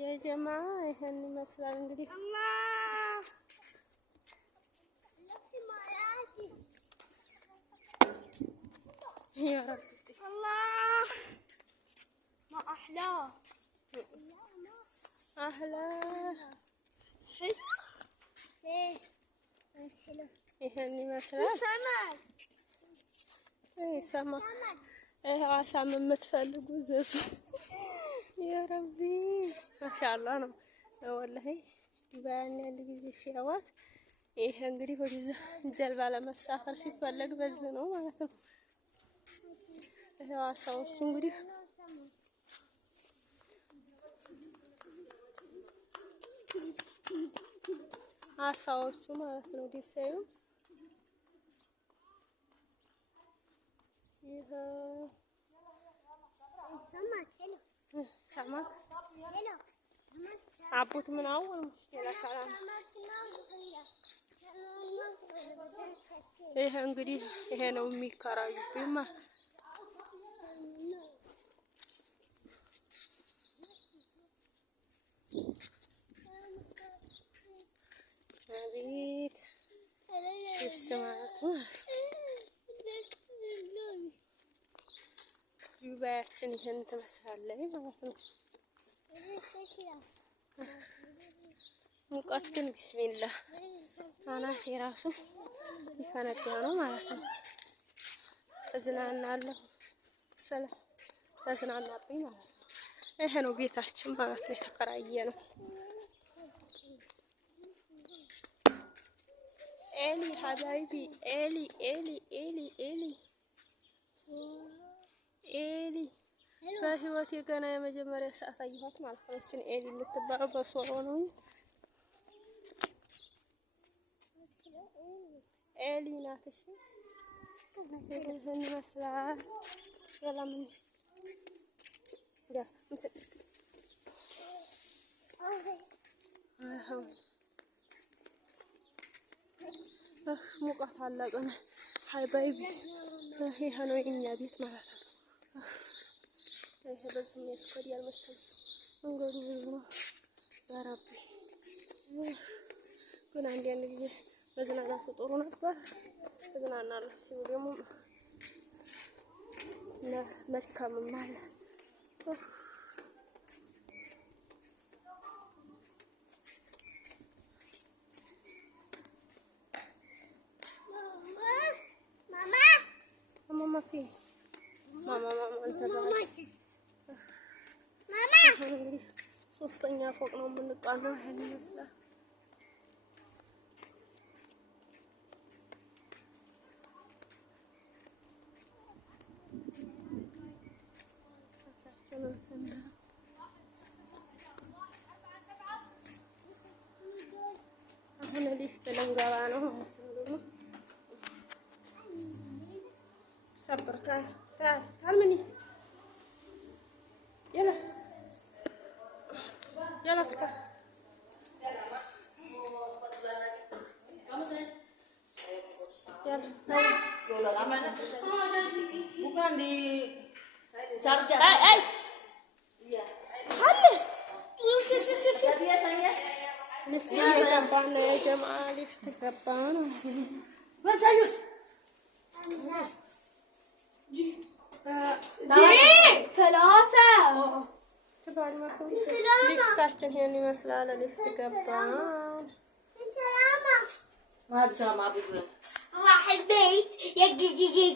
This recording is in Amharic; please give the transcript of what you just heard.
يا جماعة يهني مثلا እንግዲህ يا رب الله ما أحلاه أحلى حلو ايه حلو يهني مثلا سمك ايه سمك ايه عسى من تفلقوا زيزو يا ربي ما شاء الله ነው والله ባያን ያለ ጊዜ ሲያዋት ይሄ እንግዲህ ወደዛ ጀልባ ለመሳፈር ሲፈለግ በዝ ነው ማለት ነው። ይሄ አሳዎቹ እንግዲህ አሳዎቹ ማለት ነው ዲሳዩ ይሄ سمك عبوت من أول مشكلة سلام إيه هنقولي إيه نومي كراي بما نبيت السماء يباعتني هنت مسهلة ما في مقاتل بسم الله أنا في راسه يفنديانو مالته أزنان الله سلام أزنان ربي مالته إيه هنو بيتاشم مالته يتقرأيانو إلي حبايبي إلي إلي إلي إلي إلي በህይወቴ ገና የመጀመሪያ ሰዓት አየኋት ማለት ነው። እቺን ኤሊ የምትባለው በሶሮ ነው። ኤሊ ናት። እሺ ይሄን ይመስላል። ሰላም ያ ምስል ሙቀት አለቀነ ሃይ ባይቢ ይሄ ነው የኛ ቤት ማለት ነው። ይሄ በዚህ መስኮት ያልመሰለ መንገዱ ብዙ ነው። ያ ረቢ ግን አንዳንድ ጊዜ መዝናናቱ ጥሩ ነበር። መዝናናለሁ ሲሉ ደግሞ መልካምም አለ። ማማ ፊ ማማ አንተ እንግዲህ ሶስተኛ ፎቅ ነው የምንጣለው። ይሄን ይመስላል። አሁን ሊፍት ልንገባ ነው ማለት ነው። ደግሞ ሰብር ታል ምን يلا يلا تكا يلا bukan di Sarja. Iya. Halle. Jadi ya sayang. Lift gabana ya jamaah lift gabana. Baca yuk. ثلاثة تبعد ما كل شيء ليفت كاشن هي اللي مسألة ليفت جبان ما هذا سلام أبي. راح البيت يجي